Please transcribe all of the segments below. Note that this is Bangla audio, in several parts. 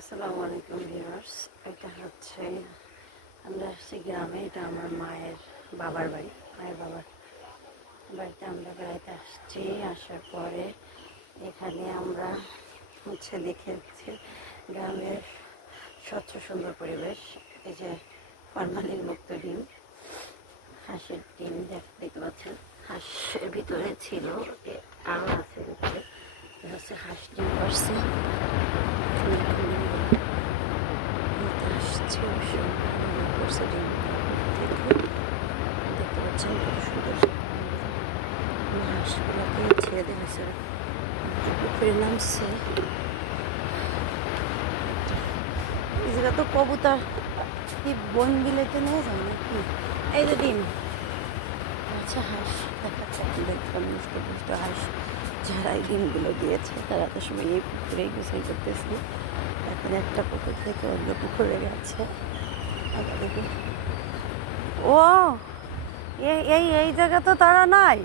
আসসালামু আলাইকুম ভিউয়ার্স। এটা হচ্ছে আমরা আসছি গ্রামে। এটা আমার মায়ের বাবার বাড়ি। মায়ের বাবার বাড়িতে আমরা বেড়াইতে আসছি। আসার পরে এখানে আমরা দেখেছি গ্রামের স্বচ্ছ সুন্দর পরিবেশ। এই যে ফরমালিন মুক্ত ডিম, হাঁসের ডিম দেখতে পাচ্ছেন। হাঁসের ভিতরে ছিল, আরও আছে ভিতরে। হচ্ছে হাঁস ডিম করছে। দেখতে পাচ্ছেন কত সুন্দর হাঁসগুলোকে ছেড়ে দিয়েছে, পুকুরে নামছে। এই জায়গা তো কবুতর কি বন বিলেতে নিয়ে যায় নাকি? এই যে ডিম, আচ্ছা হাঁস দেখাচ্ছে, দেখলাম মিষ্ট পুষ্ট হাঁস। যারা এই ডিমগুলো দিয়েছে তারা তো সময় এই পুকুরেই গোসল করতেছে। এখন একটা পুকুর থেকে অন্য পুকুরে গেছে। ও এই এই জায়গা তো তারা নাই।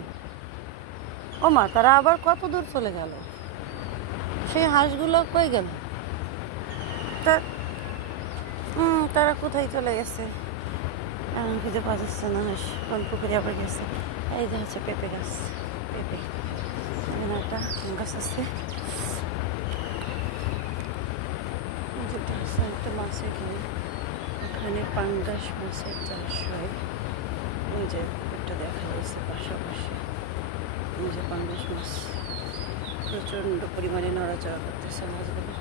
ও মা, তারা আবার কত দূর চলে গেল? সেই হাঁসগুলো কই গেল? তারা কোথায় চলে গেছে? খুঁজে পাওয়া যাচ্ছে না হাঁস কোন পুকুরে আবার গেছে। এই যে হচ্ছে পেঁপে গাছ, পেঁপে এখানে একটা গাছ আছে। একটা মাছের এখানে এখানে পাঙ্গাস মাছের চাষ হয়। এই যে একটা দেখা যাচ্ছে পাশাপাশি। এই যে পাঙ্গাস মাছ প্রচণ্ড পরিমাণে নড়াচড়া করতেছে মাছগুলো।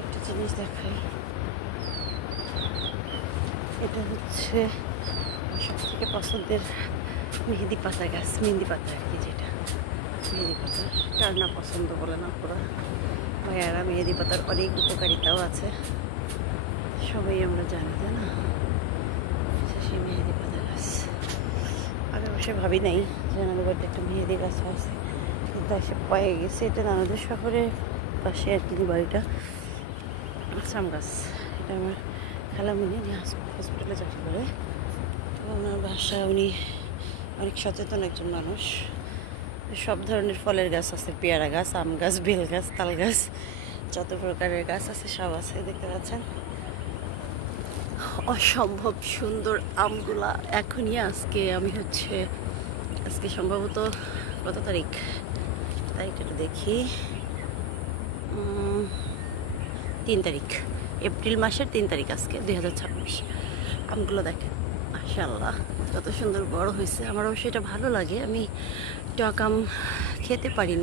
একটা জিনিস দেখাই, এটা হচ্ছে সব থেকে পছন্দের মেহেদি পাতা গাছ। মেহেদি পাতা আর কি, যেটা মেহেদি পাতা কার না পছন্দ বলে না পুরো ভাইয়ারা। মেহেদি পাতার অনেক উপকারিতাও আছে, সবাই আমরা জানি, তাই না? সেই মেহেদি পাতা গাছ আগে অবশ্যই ভাবি নাই যে আমাদের বাড়িতে একটা মেহেদি গাছ আছে, কিন্তু এসে পেয়ে গেছে। এটা আমাদের শহরের পাশে আর কি বাড়িটা। আম গাছ, এটা আমার খালামণি হসপিটালে চাকরি করে। তো ওনার বাসা, উনি অনেক সচেতন একজন মানুষ। সব ধরনের ফলের গাছ আছে, পেয়ারা গাছ, আম গাছ, বেল গাছ, তাল গাছ, যত প্রকারের গাছ আছে সব আছে। দেখতে পাচ্ছেন অসম্ভব সুন্দর আমগুলা। এখনই আজকে সম্ভবত কত তারিখটা একটু দেখি, 3 তারিখ, এপ্রিল মাসের 3 তারিখ আজকে 2026। আমগুলো দেখেন মাশাআল্লাহ কত সুন্দর বড় হয়েছে। আমার অবশ্যই এটা ভালো লাগে। আমি টক আম খেতে পারি না।